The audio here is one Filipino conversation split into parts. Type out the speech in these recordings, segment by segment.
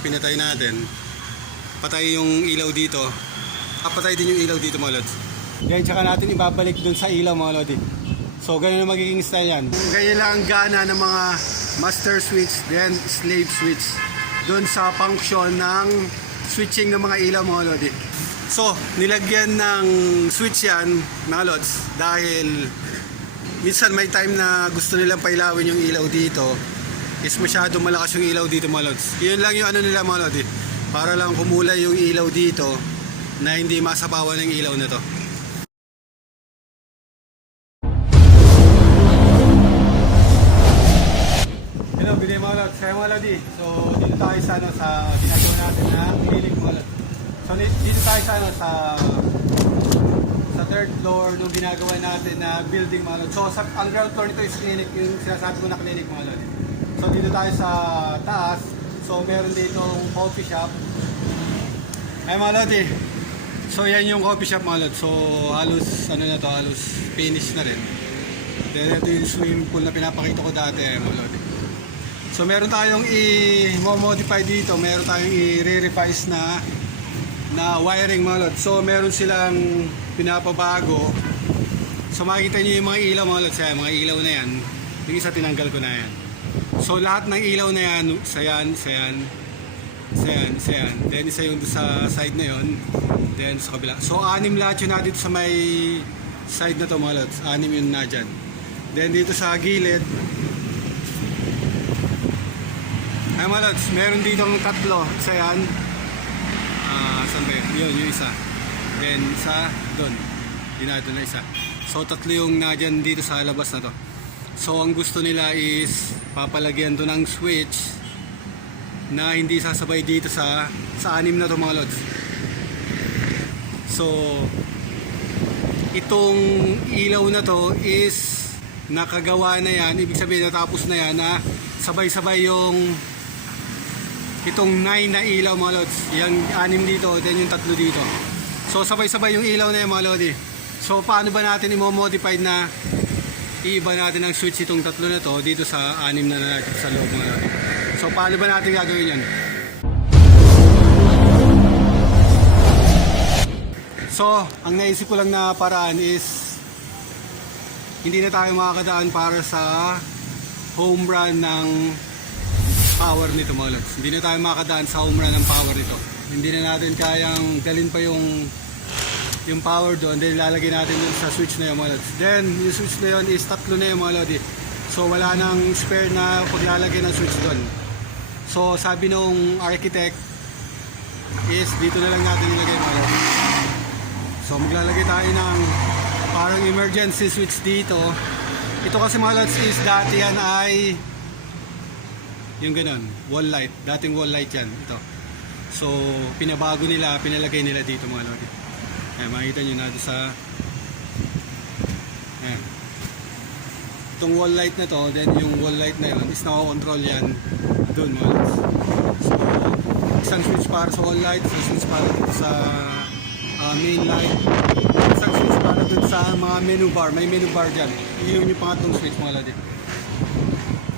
pinatay natin, patay yung ilaw dito. Ah, patay din yung ilaw dito mga lods. Then tsaka natin ibabalik dun sa ilaw mga lodi. So ganun ang magiging style yan. Ganyan lang ang gana ng mga master switch, then slave switch. Dun sa function ng switching ng mga ilaw mga lodi. So, nilagyan ng switch yan, mga lods, dahil minsan may time na gusto nilang pailawin yung ilaw dito is masyado malakas yung ilaw dito mga lods. Yun lang yung ano nila mga lodi. Para lang kumulay yung ilaw dito na hindi masapawan ng ilaw na to. Hello, good day mga lods. Kaya mga lodi. So, dito tayo sa, ano, sa ginagawa natin na clinic mga lods. So, dito tayo sa, ano, sa sa third floor nung ginagawa natin na building mga lods. So, sa, ang ground floor nito is clinic, yung sinasabi ko na clinic mga lods. So, dito tayo sa taas. So, meron dito coffee shop. Ay mga lodi. So, yan yung coffee shop mga. So, halos, ano na to, halos finish na rin. Then, ito yung swimming pool na pinapakita ko dati eh, mga. So meron tayong i-modify dito, meron tayong i-revise na na wiring mga lod. So meron silang pinapabago. So makikita niyo yung mga ilaw mga lod, sa mga ilaw na yan. Yung isa tinanggal ko na yan. So lahat ng ilaw na yan, sa yan, sa yan, sa yan. Then isa yung sa side na yon, then sa kabila. So anim lahat yun na dito sa may side na to mga lods. Anim yun na dyan. Then dito sa gilid, ay mga lods, meron dito ng tatlo. Isa yan. Ah, saan ba yun? Yun, yung isa. Then, sa doon. Yun na, na isa. So, tatlo yung na dyan dito sa labas na to. So, ang gusto nila is papalagyan to ng switch na hindi sasabay dito sa sa anim na to mga lods. So, itong ilaw na to is nakagawa na yan. Ibig sabihin natapos na yan na sabay-sabay yung itong 9 na ilaw mga lods. Yung anim dito, then yung tatlo dito. So sabay-sabay yung ilaw na yung mga lodi. So paano ba natin i-modify na iiba natin ang switch itong tatlo na to dito sa anim na na sa loob mga. So paano ba natin gagawin yan? So, ang naisip ko lang na paraan is hindi na tayo makakadaan para sa home run ng power nito mga lods. Hindi na tayo makadaan sa home run ng power nito. Hindi na natin kayang dalin pa yung yung power doon. Then lalagay natin yun sa switch na yun mga lods. Then yung switch na yun is tatlo na yung mga lodi. So wala nang spare na paglalagay ng switch doon. So sabi nung architect is dito na lang natin ilagay mga lodi. So maglalagay tayo ng parang emergency switch dito. Ito kasi mga lods is dati yan ay yung ganun, wall light. Dating wall light yan. Ito. So, pinabago nila, pinalagay nila dito mga lodi. Ayan, makikita nyo na doon sa... Ayan. Itong wall light na to, then yung wall light na yun is nakakontrol yan doon mga lods. So, isang switch para sa wall light, isang switch para dito sa ah, main light, isang switch para dun sa mga menu bar. May menu bar dyan. Yun yung pangatlong switch mga lodi.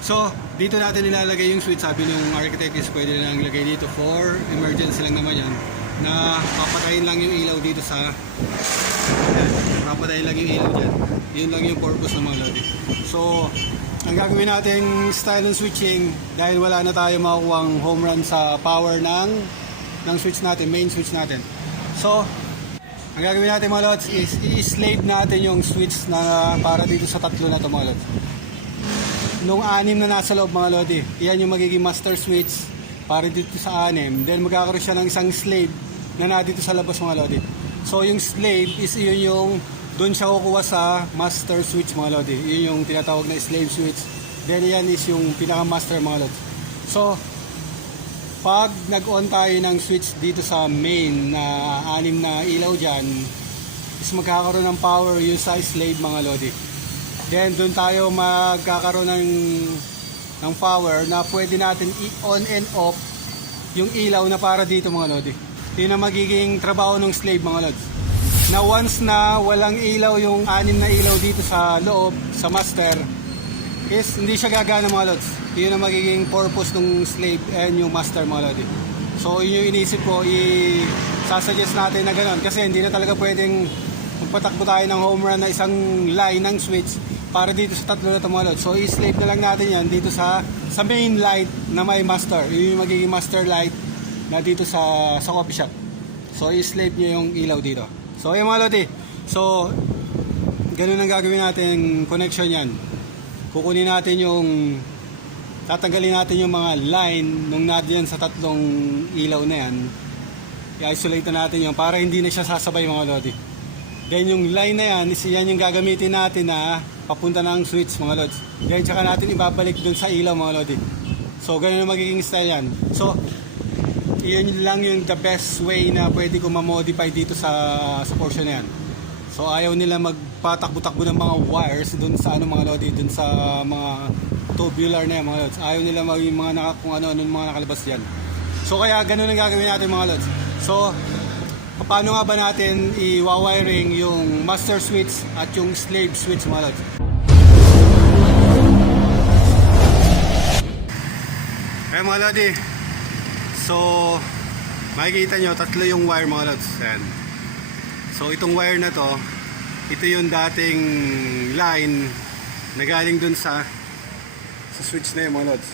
So, dito natin nilalagay yung switch. Sabi nung architect is pwede na ilagay dito for emergency lang naman yan. Na papatayin lang yung ilaw dito sa... Papatayin lang yung ilaw dyan. Yun lang yung purpose ng mga lodi. So, ang gagawin natin style ng switching dahil wala na tayo makukuha home run sa power ng ng switch natin, main switch natin. So, ang gagawin natin mga lods is i-slave natin yung switch na para dito sa tatlo na to mga lods nung anim na nasa loob mga lodi. Iyan yung magiging master switch para dito sa anim. Then magkakaroon siya ng isang slave na na dito sa labas mga lodi. So yung slave is yun yung doon siya kukuha sa master switch mga lodi. Yun yung tinatawag na slave switch. Then yan is yung pinaka-master mga lodi. So pag nag-on tayo ng switch dito sa main na anim na ilaw dyan, is magkakaroon ng power yung sa slave mga lodi. Then doon tayo magkakaroon ng ng power na pwede natin i-on and off yung ilaw na para dito mga lodi. Yun ang magiging trabaho ng slave mga lods. Na once na walang ilaw yung anim na ilaw dito sa loob, sa master, is hindi siya gagana mga lods. yun ang magiging purpose ng slave and yung master mga lodi. So yun yung inisip ko, i-sasuggest natin na gano'n kasi hindi na talaga pwedeng magpatakbo tayo ng home run na isang line ng switch para dito sa tatlo na mga lodi. So i-slave na lang natin yan dito sa sa main light na may master. Yun yung magiging master light na dito sa sa coffee shop. So i-slave niya yung ilaw dito. So ayun mga lodi. So ganun ang gagawin natin connection yan. Kukunin natin yung tatanggalin natin yung mga line nung nadiyan sa tatlong ilaw na yan. I-isolate na natin yun para hindi na siya sasabay mga lodi. Then yung line na yan, yan yung gagamitin natin na papunta ng switch mga lods. Then tsaka natin ibabalik dun sa ilaw mga lodi. So ganun ang magiging style yan. So yun lang yung the best way na pwede ko ma-modify dito sa, sa portion na yan. So ayaw nila magpatakbo-takbo ng mga wires dun sa ano mga lodi, dun sa mga tubular na yan mga lods. Ayaw nila maging mga naka, kung ano ano mga nakalabas diyan. So kaya ganun ang gagawin natin mga lods. So paano nga ba natin i-wiring yung master switch at yung slave switch mga lods? Eh mga lodi, so makikita nyo tatlo yung wire mga lods. Ayan. So itong wire na to, ito yung dating line na galing dun sa sa switch na yun mga lods.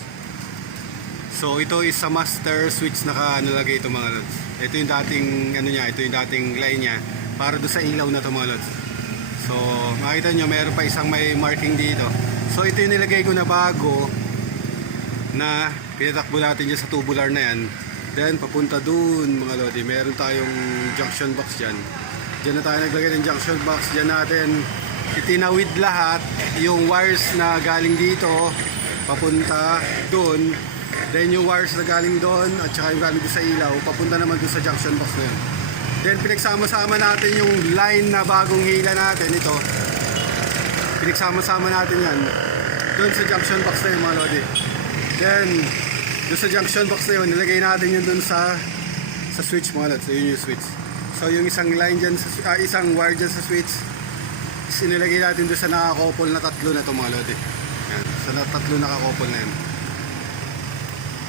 So ito is sa master switch naka nalagay ito mga lods. Ito yung dating ano niya, ito yung dating line niya para do sa ilaw na to mga lods. So makita nyo meron pa isang may marking dito. So ito yung nilagay ko na bago na pinatakbo natin dyan sa tubular na yan. Then papunta dun mga lodi, meron tayong junction box dyan. Diyan na tayo naglagay ng junction box. Diyan natin itinawid lahat yung wires na galing dito papunta dun. Then yung wires na galing doon at saka yung galing sa ilaw papunta naman doon sa junction box na yun. Then pinagsama-sama natin yung line na bagong hila natin ito. Pinagsama-sama natin yan doon sa junction box na yun mga lodi. Then doon sa junction box na yun nilagay natin yun doon sa sa switch mga lodi. So yun yung switch. So yung isang line dyan, sa, ah, isang wire dyan sa switch is inilagay natin doon sa nakakopol na tatlo na ito mga lodi. Yan, sa na- tatlo nakakopol na yun.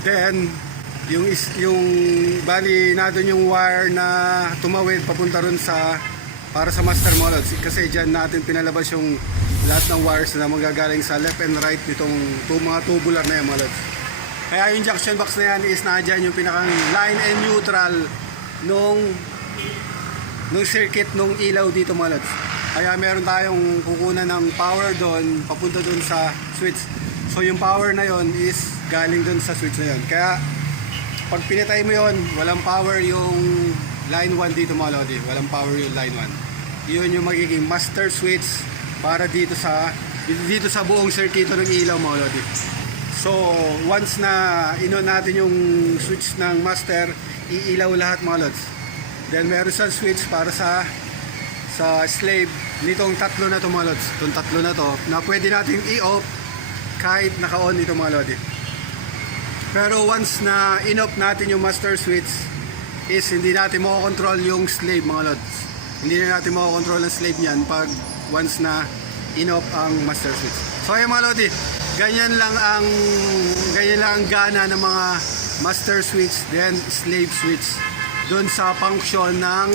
Then, yung is yung bali na doon yung wire na tumawid papunta ron sa para sa master modes kasi diyan natin pinalabas yung lahat ng wires na magagaling sa left and right nitong mga tubular na yan mga lods. Kaya yung junction box na yan is nadyan yung pinakang line and neutral nung nung circuit nung ilaw dito mga lods. Kaya meron tayong kukunan ng power doon papunta doon sa switch. So yung power na yon is galing doon sa switch na yon. Kaya pag pinatay mo yon, walang power yung line 1 dito mga lodi. Walang power yung line 1. Yun yung magiging master switch para dito sa dito sa buong circuito ng ilaw mga lodi. So, once na inon natin yung switch ng master, iilaw lahat mga lods. Then meron siyang switch para sa sa slave nitong tatlo na to mga lods. Itong tatlo na to na pwede nating i-off kahit naka-on ito mga lodi. Pero once na in-off natin yung master switch is hindi natin makokontrol yung slave mga lods. Hindi na natin makokontrol ang slave niyan pag once na in-off ang master switch. So ayun mga lodi, ganyan lang ang ganyan lang ang gana ng mga master switch then slave switch doon sa function ng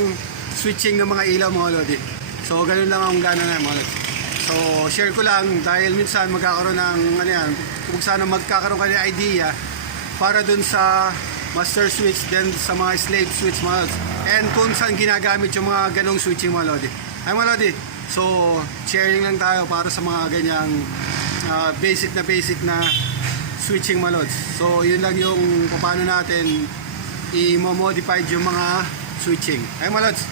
switching ng mga ilaw mga lodi. So ganun lang ang gana na mga lodi. So share ko lang dahil minsan magkakaroon ng ano yan, kung sana magkakaroon kayo ng idea para dun sa master switch then sa mga slave switch mga lodi. And kung saan ginagamit yung mga ganong switching mga lodi. Ay mga lodi, so sharing lang tayo para sa mga ganyang ah, basic na basic na switching mga lods. So yun lang yung paano natin i-modify yung mga switching. Ay mga lods.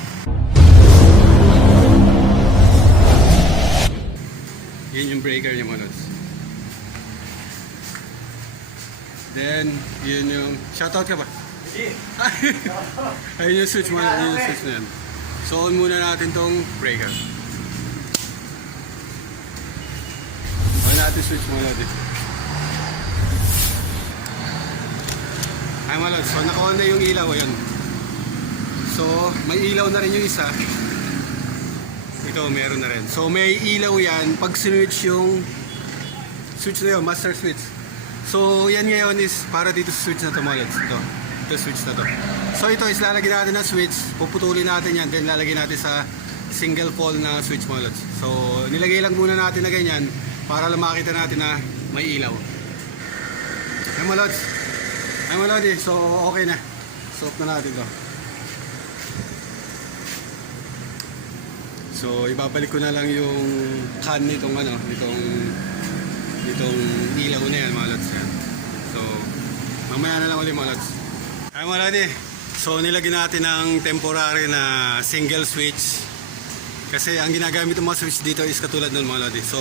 Yun yung breaker niya mga lods. Then, yun yung... Shoutout ka ba? Ayun yung switch mga Ayun yung switch na yan. So, on muna natin tong breaker. Natin switch mga lods. Ay mga lods, so naka-on na yung ilaw, ayan. So, may ilaw na rin yung isa. Ito, meron na rin. So, may ilaw yan pag switch yung switch na yun, master switch. So, yan ngayon is para dito sa switch na to, mga lods. Ito. Ito switch na to. So, ito is lalagyan natin ng switch. Puputulin natin yan. Then, lalagyan natin sa single pole na switch, mga lods. So, nilagay lang muna natin na ganyan para lang makita natin na may ilaw. Ay, mga lods. Ay, mga lodi. So, okay na. So, off na natin to. So, ibabalik ko na lang yung can nitong ano, nitong nitong ilaw na yan, mga lods. So, mamaya na lang ulit, mga lods. Ay, mga lodi. So, nilagyan natin ng temporary na single switch. Kasi ang ginagamit ng mga switch dito is katulad ng mga lodi. So,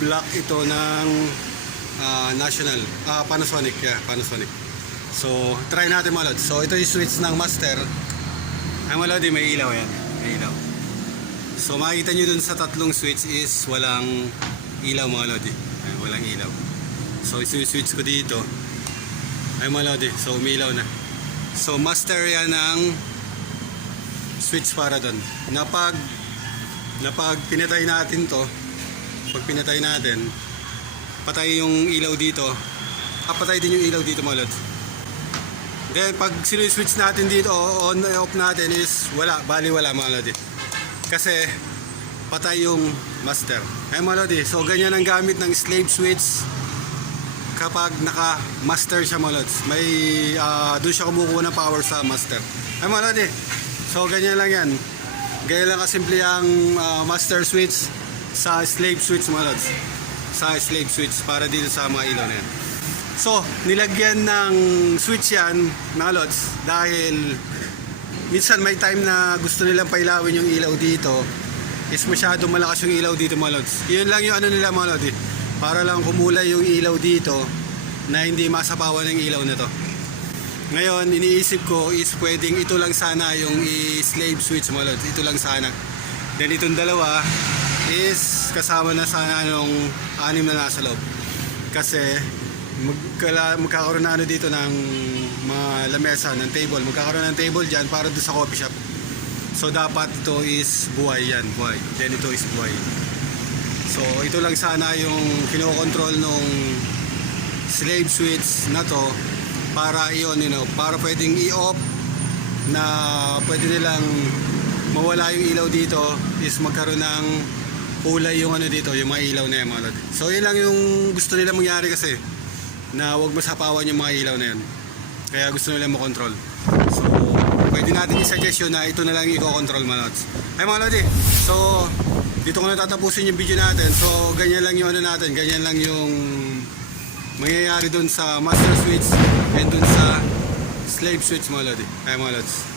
block ito ng ah, National, ah, Panasonic, yeah, Panasonic. So, try natin mga lods. So, ito yung switch ng master. Ay, mga lodi, may ilaw yan. May ilaw. So makikita nyo dun sa tatlong switch is walang ilaw mga lodi. Ay, walang ilaw. So isi-switch ko dito. Ay mga lodi. So umilaw na. So master yan ng switch para doon. Na pag, na pag pinatay natin to, pag pinatay natin, patay yung ilaw dito. Ah, patay din yung ilaw dito mga lodi. Then pag switch natin dito, on off natin is wala, bali wala mga lodi. Kasi patay yung master. Ay mga lodi, so ganyan ang gamit ng slave switch kapag naka-master siya mga lods. May ah, doon siya kumukuha ng power sa master. Ay mga lodi, so ganyan lang yan. Ganyan lang kasimple ang ah, master switch sa slave switch mga lods. Sa slave switch para dito sa mga ilaw na yan. So, nilagyan ng switch yan, mga lods, dahil minsan may time na gusto nilang pailawin yung ilaw dito is masyado malakas yung ilaw dito mga lods. Yun lang yung ano nila mga lods eh. Para lang kumulay yung ilaw dito na hindi masapawan ng ilaw na to. Ngayon, iniisip ko is pwedeng ito lang sana yung i-slave switch mga lods. Ito lang sana. Then itong dalawa is kasama na sana nung anim na nasa loob. Kasi magkala, magkakaroon na ano dito ng mga lamesa, ng table. Magkakaroon ng table dyan para doon sa coffee shop. So dapat ito is buhay yan, buhay. Then ito is buhay. So ito lang sana yung kinokontrol nung slave switch na to para iyon, you know, para pwedeng i-off na pwede nilang mawala yung ilaw dito is magkaroon ng kulay yung ano dito, yung mga ilaw na yan mga lodi. So yun lang yung gusto nila mangyari kasi na wag masapawan yung mga ilaw na yun. Kaya gusto nila makontrol. So, pwede natin i-suggest na ito na lang i-control mga lods. Ay mga lodi, so dito ko na tatapusin yung video natin. So, ganyan lang yung ano natin, ganyan lang yung mangyayari dun sa master switch and dun sa slave switch mga lodi. Ay mga lods.